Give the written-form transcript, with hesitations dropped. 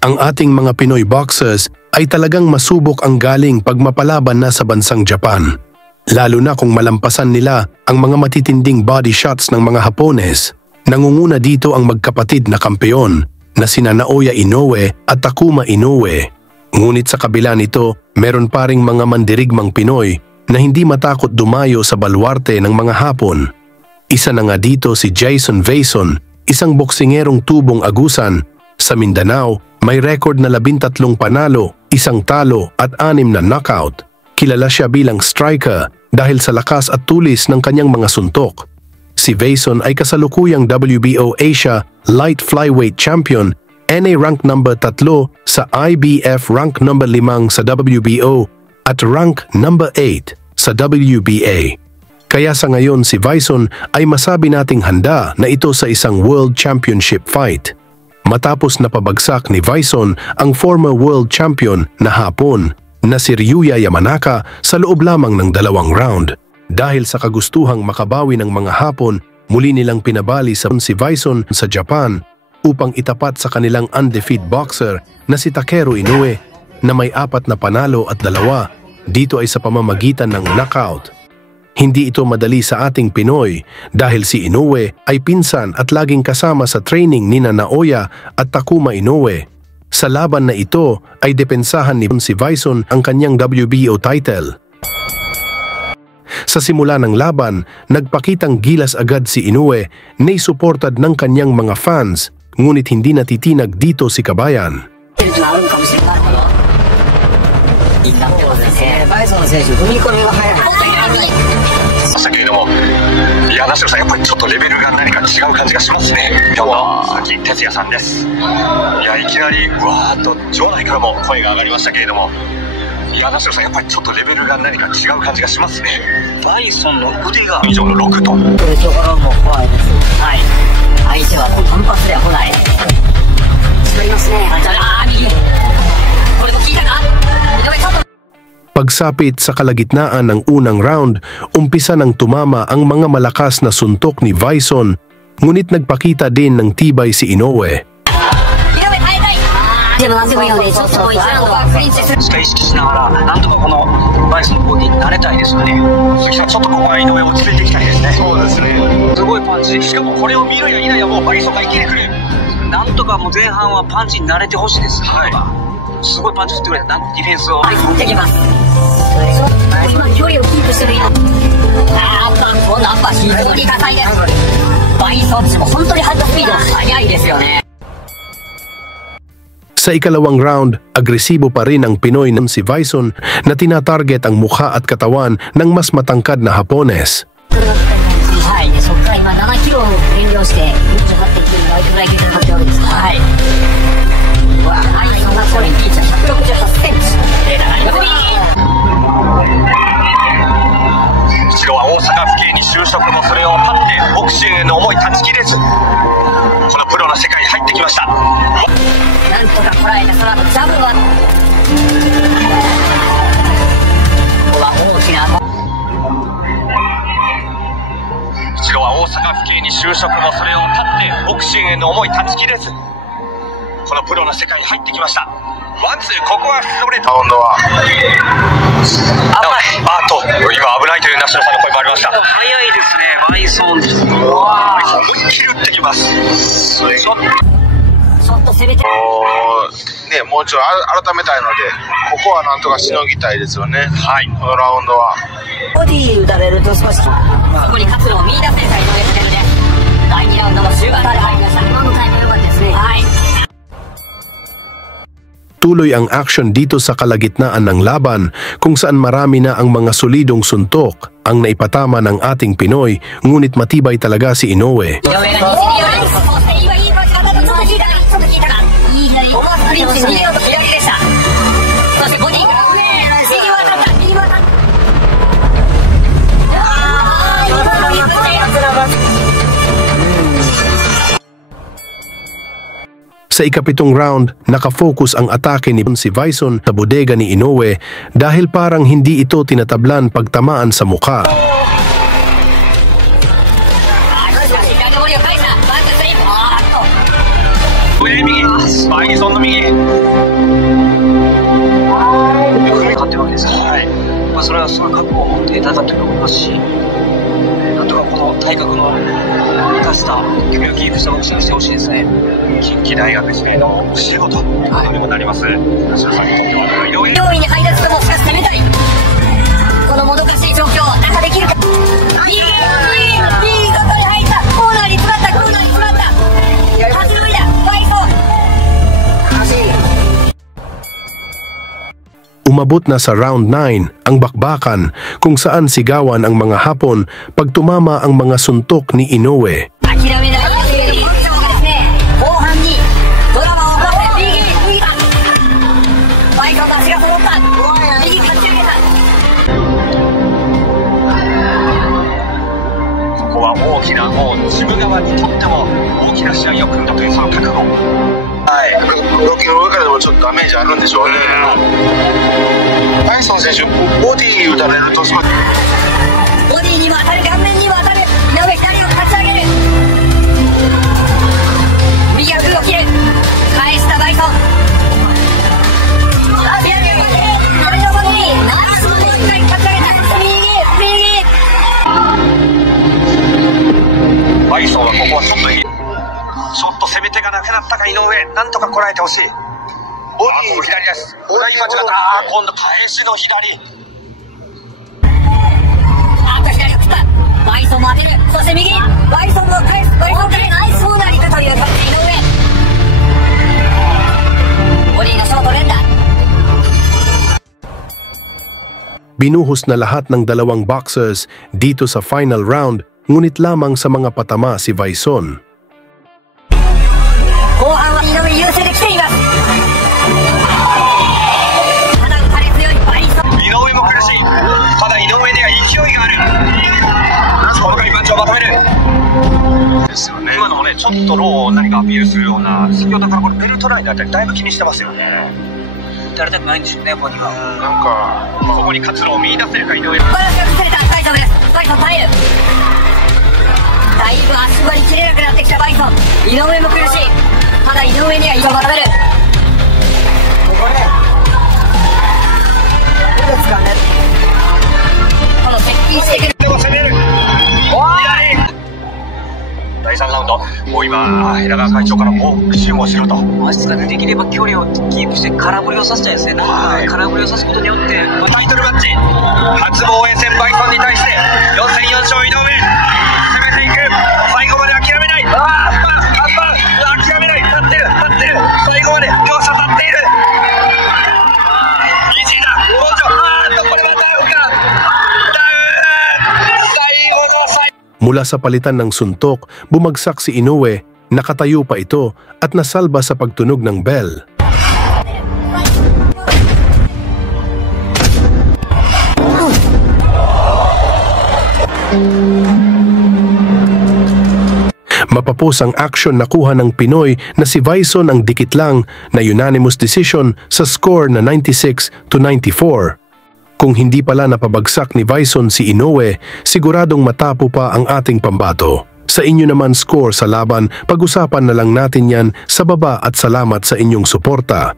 Ang ating mga Pinoy boxers ay talagang masubok ang galing pag mapalaban na sa bansang Japan. Lalo na kung malampasan nila ang mga matitinding body shots ng mga Hapones. Nangunguna dito ang magkapatid na kampeon na sina Naoya Inoue at Takuma Inoue. Ngunit sa kabila nito, meron pa ring mga mandirigmang Pinoy na hindi matakot dumayo sa baluarte ng mga Hapon. Isa na nga dito si Jason Vason, isang boksingerong tubong agusan. Sa Mindanao, may record na 13 panalo, 1 talo at 6 na knockout. Kilala siya bilang striker dahil sa lakas at tulis ng kanyang mga suntok. Si Vason ay kasalukuyang WBO Asia Light Flyweight Champion, NA rank number 3 sa IBF rank number 5 sa WBO at rank number 8 sa WBA. Kaya sa ngayon si Vason ay masabi nating handa na ito sa isang World Championship fight. Matapos na pabagsak ni Vason ang former world champion na Hapon na si Ryuya Yamanaka sa loob lamang ng 2 round. Dahil sa kagustuhang makabawi ng mga Hapon, muli nilang pinabali si Vason sa Japan upang itapat sa kanilang undefeated boxer na si Takeru Inoue na may 4 na panalo at 2. Dito ay sa pamamagitan ng knockout. Hindi ito madali sa ating Pinoy dahil si Inoue ay pinsan at laging kasama sa training ni Naoya at Takuma Inoue. Sa laban na ito ay depensahan ni si Vason ang kanyang WBO title. Sa simula ng laban, nagpakitang gilas agad si Inoue na suportad ng kanyang mga fans, ngunit hindi natitinag dito si Kabayan. Pagsapit sa kalagitnaan ng unang round, umpisa nang tumama ang mga malakas na suntok ni Vason, ngunit nagpakita din ng tibay si Inoue. Sa ikalawang round, agresibo pa rin ang Pinoy ng si Vason na tinatarget ang mukha at katawan ng mas matangkad na Hapones.もうちょっと改めたいので、ここはなんとかしのぎたいですよね。はい、このラウンドは。ボディ打たれると少しここに活路を見出せるか井上翔で、第2ラウンドも終盤まで入りました。今のタイム良かったですね。はい。Tuloy ang action dito sa kalagitnaan ng laban kung saan marami na ang mga solidong suntok ang naipatama ng ating Pinoy, ngunit matibay talaga si Inoue. Sa ikapitong round, nakafocus ang atake ni si Vason sa bodega ni Inoue dahil parang hindi ito tinatablan pagtamaan sa mukha. バイソンの右。勝ってるわけですから、それはすごい覚悟を持って戦ってると思いますし、なんとかこの体格の生かした距離をキープしたボクシングしてほしいですね。近畿大学生の教え子ということにもなります。吉田さんにとっては上位に入らずともしかし攻めたい。このもどかしい状況を打破できるか。いいことに入った。コーナーに詰まった。初乗りだ。バイソン。Umabot na sa round 9 ang bakbakan kung saan sigawan ang mga Hapon pag tumama ang mga suntok ni Inoue. 諦めない本性がですね、後半にドラマを起こして右だ。バイソンの足が揃った。右かち上げた。ここは大きな、もう自分側にとっても大きな試合を組んだというその覚悟。ブロッキングの上からでもちょっとダメージあるんでしょうね。バイソン選手、ボディ打たれると少しボディにも当たる、顔面にも当たる。井上左をかち上げる。右は空を切る。返したバイソン。バイソンはここはちょっと攻め手がなくなったか。井上、なんとかこらえてほしい。ボディの左です。裏今違った。今度返しの左。左を切った。バイソンも当てる。そして右。バイソンも返す。バイソンからナイスコーナーに行くという感じ。井上。ボディのショート連打。Binuhos na lahat ng dalawang boxers dito sa final round, ngunit lamang sa mga patama si Vaison. 後半は井上優勢で来ています。ただ打たれ強いバイソン。井上も苦しい。ただ井上には勢いがある。この回パンチをまとめる。ですよね。今のもね、ちょっとローを何かアピールするような、先ほどからこれベルトラインだったりだいぶ気にしてますよね。打たれたくないんでしょうね、本人は。なんか、ここに活路を見出せるか井上。バランスが崩れた。バイソンです。バイソン耐える。だいぶ足場に切れなくなってきたバイソン。井上も苦しい。ただ井上には今またる。これどうですかね。この接近してくる。攻める。第3ラウンド。もう今、枝川会長からもう注文しろと。足ができれば距離をキープして空振りをさせたいですね。空振りをさすことによって、タイトルマッチ初防衛戦バイソンに対して4戦4勝井上攻めていく。最後まで諦めない。諦めない。立ってる最後まで両者立っている。意地だ。もうちょこれまたダウン最後の最後。Mula sa palitan ng suntok, bumagsak si Inoue, nakatayo pa ito at nasalba sa pagtunog ng bell. Mapapos ang aksyon na kuha ng Pinoy na si Vaison ang dikit lang na unanimous decision sa score na 96-94. Kung hindi pala napabagsak ni Vaison si Inoue, siguradong matapo pa ang ating pambato. Sa inyo naman score sa laban, pag-usapan na lang natin yan sa baba at salamat sa inyong suporta.